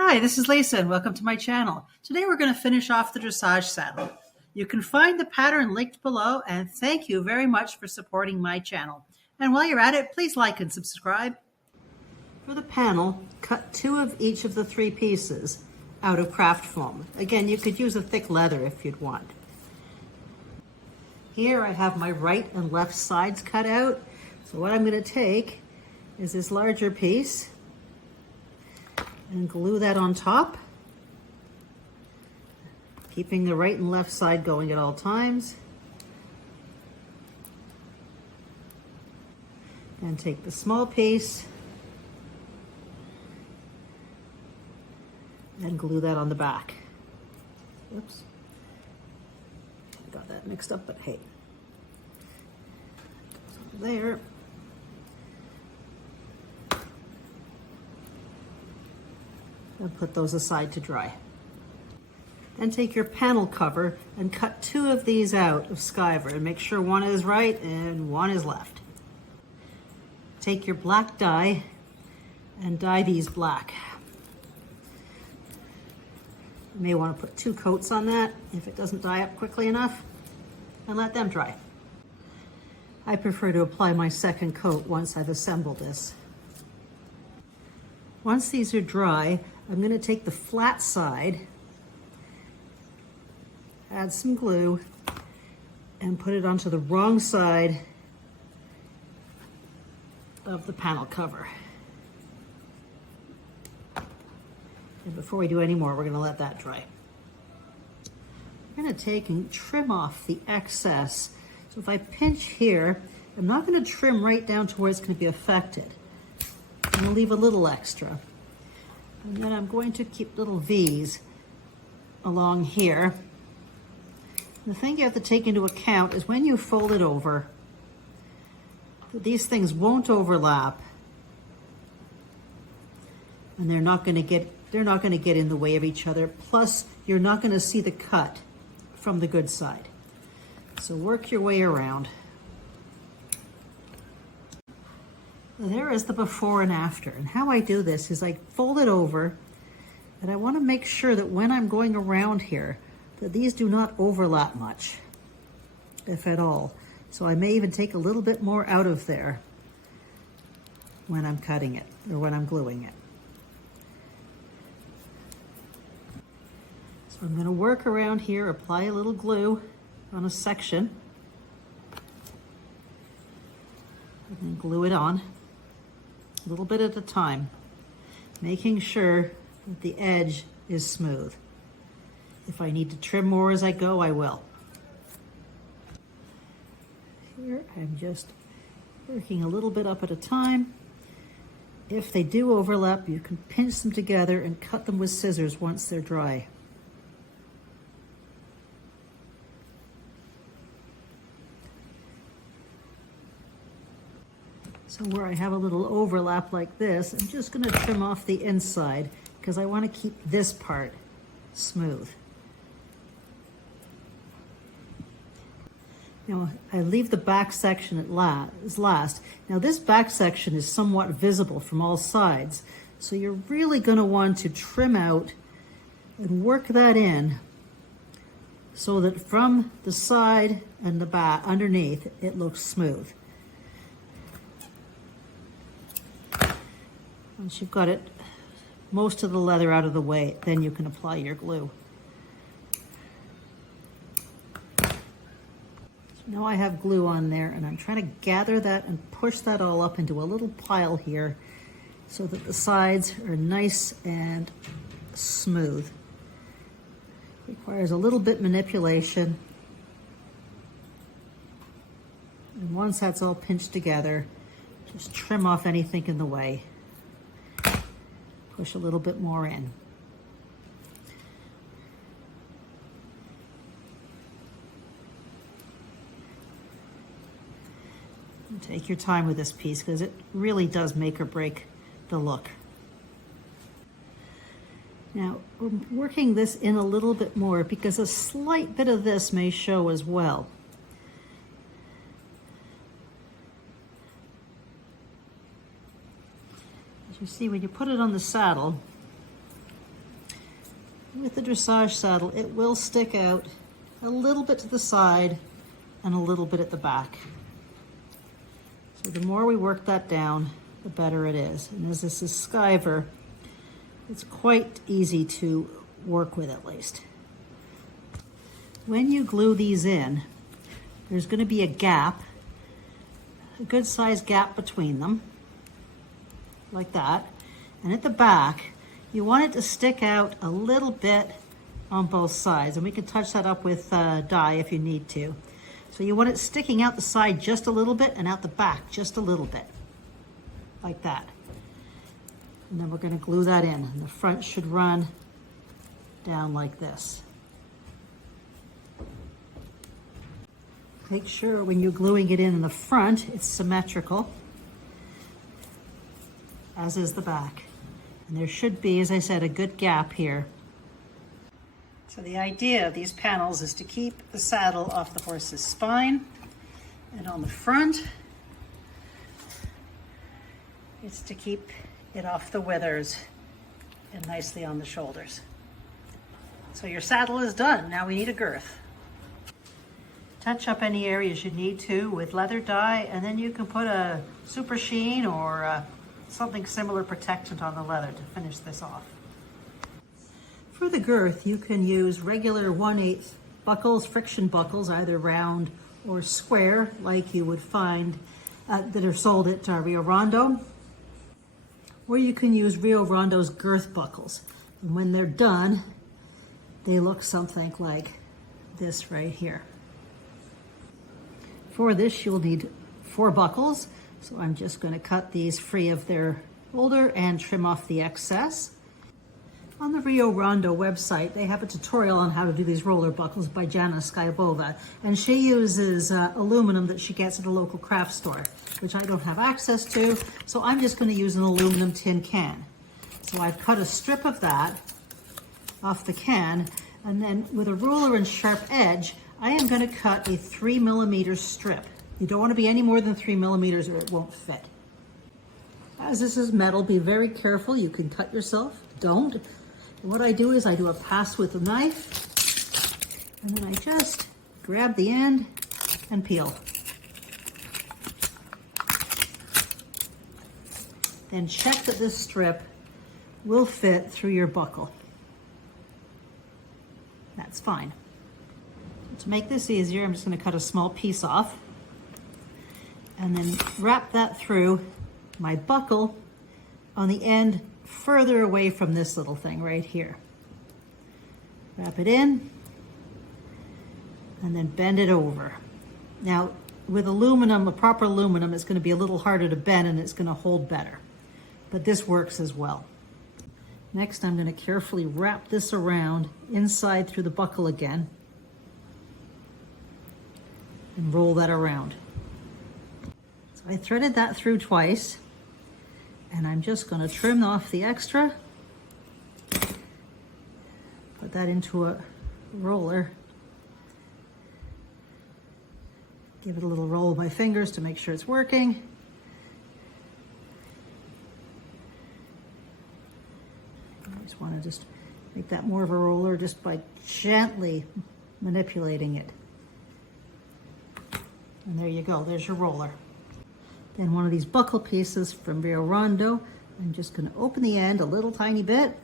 Hi, this is Lisa and welcome to my channel. Today we're going to finish off the dressage saddle. You can find the pattern linked below, and thank you very much for supporting my channel. And while you're at it, please like and subscribe. For the panel, cut 2 of each of the 3 pieces out of craft foam. Again, you could use a thick leather if you'd want. Here I have my right and left sides cut out. So what I'm going to take is this larger piece and glue that on top, keeping the right and left side going at all times. Then take the small piece and glue that on the back. Oops, got that mixed up, but hey, there. And put those aside to dry. Then take your panel cover and cut 2 of these out of Skyver and make sure one is right and one is left. Take your black dye and dye these black. You may want to put 2 coats on that if it doesn't dye up quickly enough, and let them dry. I prefer to apply my second coat once I've assembled this. Once these are dry, I'm going to take the flat side, add some glue, and put it onto the wrong side of the panel cover. And before we do any more, we're going to let that dry. I'm going to take and trim off the excess. So if I pinch here, I'm not going to trim right down to where it's going to be affected. I'm going to leave a little extra. And then I'm going to keep little V's along here. The thing you have to take into account is when you fold it over, these things won't overlap, and they're not going to get in the way of each other. Plus, you're not going to see the cut from the good side. So work your way around. There is the before and after. And how I do this is I fold it over, and I want to make sure that when I'm going around here, that these do not overlap much, if at all. So I may even take a little bit more out of there when I'm cutting it or when I'm gluing it. So I'm going to work around here, apply a little glue on a section, and then glue it on. A little bit at a time, making sure that the edge is smooth. If I need to trim more as I go, I will. Here I'm just working a little bit up at a time. If they do overlap, you can pinch them together and cut them with scissors once they're dry. So where I have a little overlap like this, I'm just going to trim off the inside because I want to keep this part smooth. Now I leave the back section at last. Now this back section is somewhat visible from all sides, so you're really going to want to trim out and work that in so that from the side and the back underneath it looks smooth. Once you've got it, most of the leather out of the way, then you can apply your glue. So now I have glue on there, and I'm trying to gather that and push that all up into a little pile here so that the sides are nice and smooth. Requires a little bit manipulation. And once that's all pinched together, just trim off anything in the way. Push a little bit more in. And take your time with this piece because it really does make or break the look. Now, we're working this in a little bit more because a slight bit of this may show as well. you see, when you put it on the saddle, With the dressage saddle, it will stick out a little bit to the side and a little bit at the back. So the more we work that down, the better it is. And as this is skiver, it's quite easy to work with at least. When you glue these in, there's going to be a gap, a good sized gap between them, like that. And at the back, you want it to stick out a little bit on both sides. And we can touch that up with dye if you need to. So you want it sticking out the side just a little bit and out the back just a little bit, like that. And then we're going to glue that in. And the front should run down like this. Make sure when you're gluing it in the front, it's symmetrical, as is the back. And there should be, as I said, a good gap here. So the idea of these panels is to keep the saddle off the horse's spine, and on the front, it's to keep it off the withers and nicely on the shoulders. So your saddle is done. Now we need a girth. Touch up any areas you need to with leather dye, and then you can put a super sheen or something similar protectant on the leather to finish this off. For the girth, you can use regular 1/8 buckles, friction buckles, either round or square, like you would find that are sold at Rio Rondo. Or you can use Rio Rondo's girth buckles. And when they're done, they look something like this right here. For this, you'll need 4 buckles. So I'm just going to cut these free of their holder and trim off the excess. On the Rio Rondo website, they have a tutorial on how to do these roller buckles by Jana Skybova. And she uses aluminum that she gets at a local craft store, which I don't have access to. So I'm just going to use an aluminum tin can. So I've cut a strip of that off the can. And then with a ruler and sharp edge, I am going to cut a 3mm strip. You don't want to be any more than 3mm or it won't fit. As this is metal, be very careful. You can cut yourself. Don't. And what I do is I do a pass with a knife, and then I just grab the end and peel. Then check that this strip will fit through your buckle. That's fine. To make this easier, I'm just going to cut a small piece off and then wrap that through my buckle on the end further away from this little thing right here. Wrap it in and then bend it over. Now with aluminum, a proper aluminum, it's going to be a little harder to bend and it's going to hold better, but this works as well. Next, I'm going to carefully wrap this around inside through the buckle again and roll that around. So I threaded that through twice, and I'm just going to trim off the extra, put that into a roller, give it a little roll with my fingers to make sure it's working. I just want to make that more of a roller just by gently manipulating it. And there you go, there's your roller. Then one of these buckle pieces from Rio Rondo, I'm just going to open the end a little tiny bit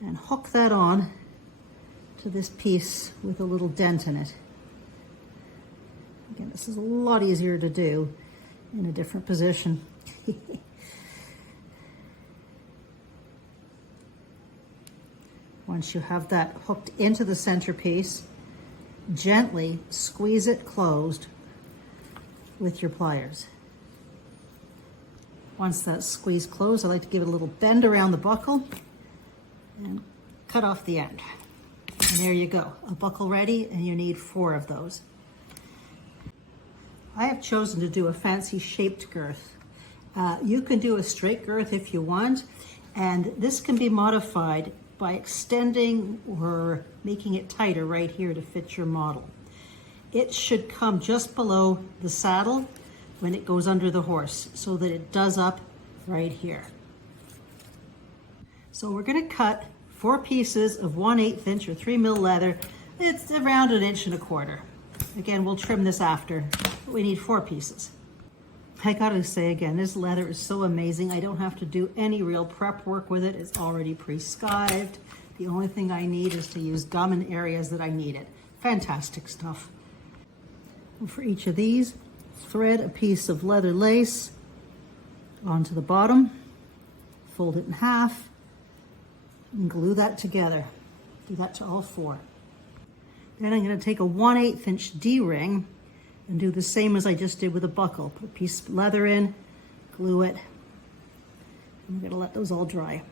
and hook that on to this piece with a little dent in it. Again, this is a lot easier to do in a different position. Once you have that hooked into the centerpiece, gently squeeze it closed with your pliers. Once that's squeezed closed, I like to give it a little bend around the buckle and cut off the end. And there you go, a buckle ready, and you need 4 of those. I have chosen to do a fancy shaped girth. You can do a straight girth if you want, and this can be modified by extending or making it tighter right here to fit your model. It should come just below the saddle when it goes under the horse so that it does up right here. So we're going to cut 4 pieces of 1/8 inch or 3 mil leather. It's around 1 1/4 inch. Again, we'll trim this after, but we need 4 pieces. I gotta say again, this leather is so amazing. I don't have to do any real prep work with it. It's already pre-skived. The only thing I need is to use gum in areas that I need it. Fantastic stuff. And for each of these, thread a piece of leather lace onto the bottom, fold it in half, and glue that together. Do that to all 4. Then I'm going to take a 1/8 inch D-ring and do the same as I just did with a buckle. Put a piece of leather in, glue it, and we're going to let those all dry.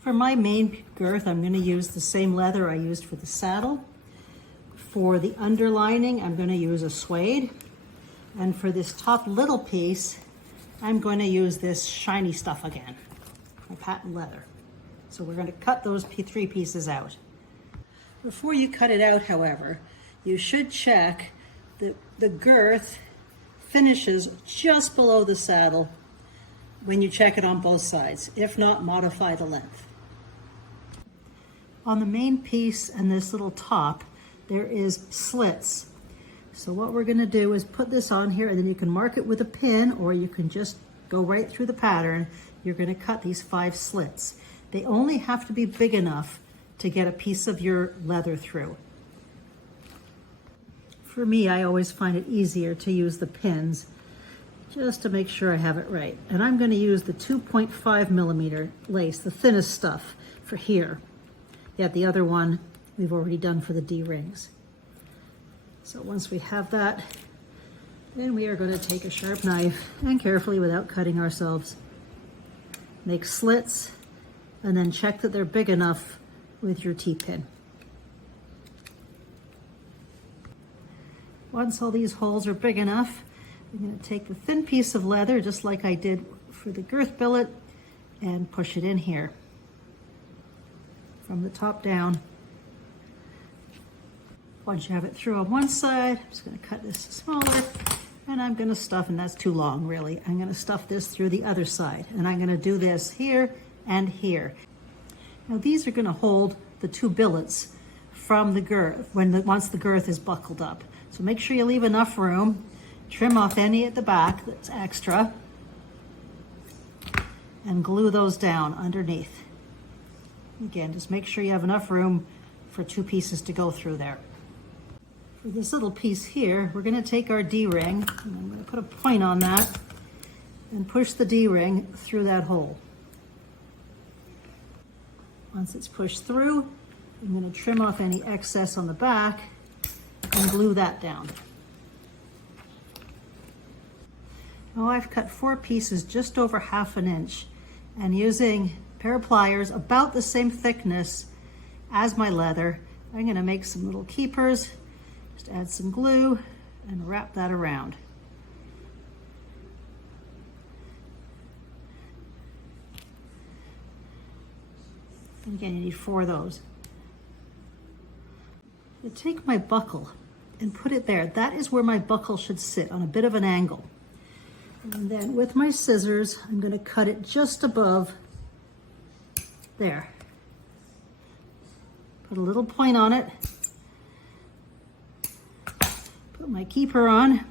For my main girth, I'm going to use the same leather I used for the saddle. For the underlining, I'm going to use a suede. And for this top little piece, I'm going to use this shiny stuff again, my patent leather. So we're going to cut those 3 pieces out. Before you cut it out, however, you should check that the girth finishes just below the saddle when you check it on both sides. If not, modify the length. On the main piece and this little top, there is slits. So what we're going to do is put this on here, and then you can mark it with a pin, or you can just go right through the pattern. You're going to cut these 5 slits. They only have to be big enough to get a piece of your leather through. For me, I always find it easier to use the pins just to make sure I have it right. And I'm going to use the 2.5 millimeter lace, the thinnest stuff, for here. Yeah, the other one we've already done for the D-rings. So once we have that, then we are going to take a sharp knife and carefully, without cutting ourselves, make slits, and then check that they're big enough with your T-pin. Once all these holes are big enough, I'm going to take the thin piece of leather, just like I did for the girth billet, and push it in here from the top down. Once you have it through on one side, I'm just going to cut this smaller, and I'm going to stuff, and that's too long really, I'm going to stuff this through the other side, and I'm going to do this here and here. Now these are going to hold the 2 billets from the girth once the girth is buckled up. So make sure you leave enough room. Trim off any at the back that's extra, and glue those down underneath. Again, just make sure you have enough room for 2 pieces to go through there. For this little piece here, we're going to take our D-ring, and I'm going to put a point on that and push the D-ring through that hole. Once it's pushed through, I'm going to trim off any excess on the back and glue that down. Now I've cut 4 pieces just over 1/2 inch, and using a pair of pliers about the same thickness as my leather, I'm going to make some little keepers, just add some glue and wrap that around. And again, you need 4 of those. I take my buckle and put it there. That is where my buckle should sit, on a bit of an angle. And then with my scissors, I'm going to cut it just above there. Put a little point on it. Put my keeper on.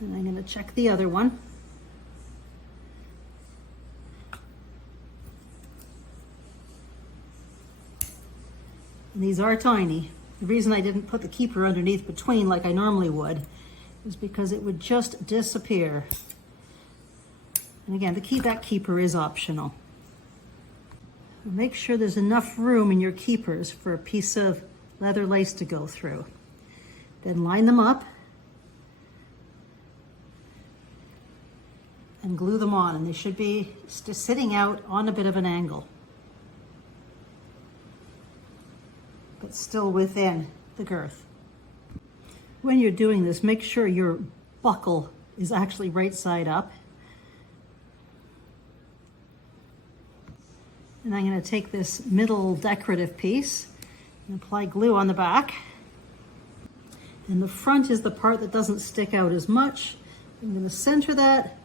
And I'm going to check the other one. And these are tiny. The reason I didn't put the keeper underneath between like I normally would is because it would just disappear. And again, that keeper is optional. Make sure there's enough room in your keepers for a piece of leather lace to go through. Then line them up and glue them on, and they should be sitting out on a bit of an angle, but still within the girth. When you're doing this, make sure your buckle is actually right side up. And I'm going to take this middle decorative piece and apply glue on the back. And the front is the part that doesn't stick out as much. I'm going to center that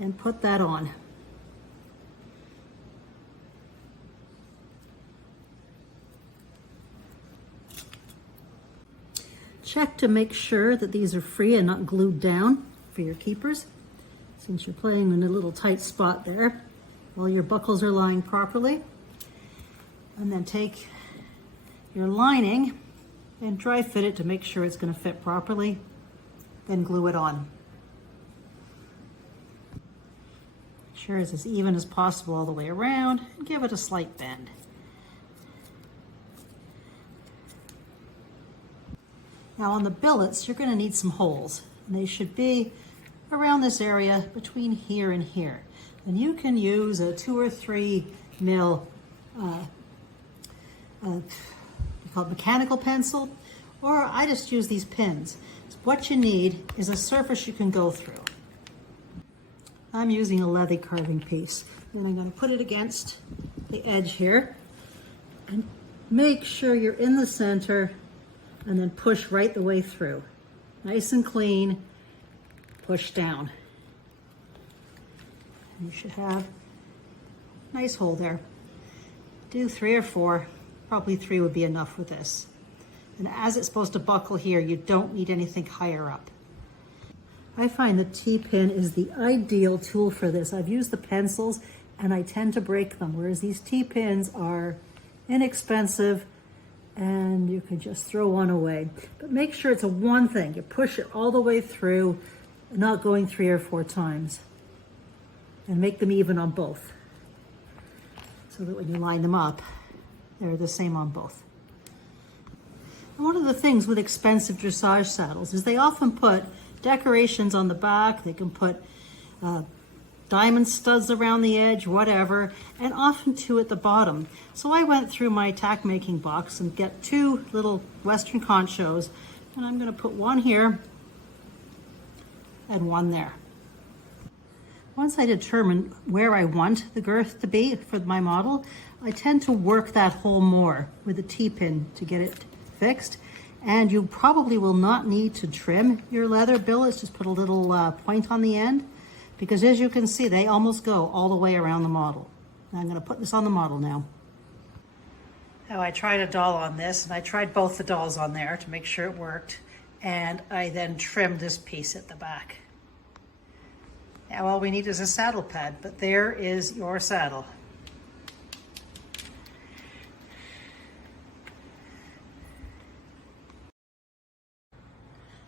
and put that on. Check to make sure that these are free and not glued down for your keepers. Since you're playing in a little tight spot there, while your buckles are lying properly. And then take your lining and dry fit it to make sure it's going to fit properly. Then glue it on. Make sure it's as even as possible all the way around and give it a slight bend. Now on the billets, you're going to need some holes. And they should be around this area between here and here. And you can use a 2 or 3 mil called mechanical pencil, or I just use these pins. So what you need is a surface you can go through. I'm using a leather carving piece, and I'm going to put it against the edge here and make sure you're in the center and then push right the way through. Nice and clean, push down. You should have a nice hole there. Do 3 or 4, probably 3 would be enough with this. And as it's supposed to buckle here, you don't need anything higher up. I find the T-pin is the ideal tool for this. I've used the pencils and I tend to break them, whereas these T-pins are inexpensive and you can just throw one away. But make sure it's a one thing. You push it all the way through, not going 3 or 4 times. And make them even on both. So that when you line them up, they're the same on both. And one of the things with expensive dressage saddles is they often put decorations on the back. They can put diamond studs around the edge, whatever, and often 2 at the bottom. So I went through my tack making box and get 2 little Western conchos, and I'm going to put one here and one there. Once I determine where I want the girth to be for my model, I tend to work that hole more with a T-pin to get it fixed. And you probably will not need to trim your leather billets, just put a little point on the end, because as you can see, they almost go all the way around the model. Now I'm going to put this on the model now. Now I tried a doll on this, and I tried both the dolls on there to make sure it worked, and I then trimmed this piece at the back. Now all we need is a saddle pad, but there is your saddle.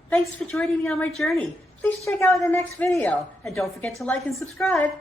Thanks for joining me on my journey. Please check out the next video, and don't forget to like and subscribe.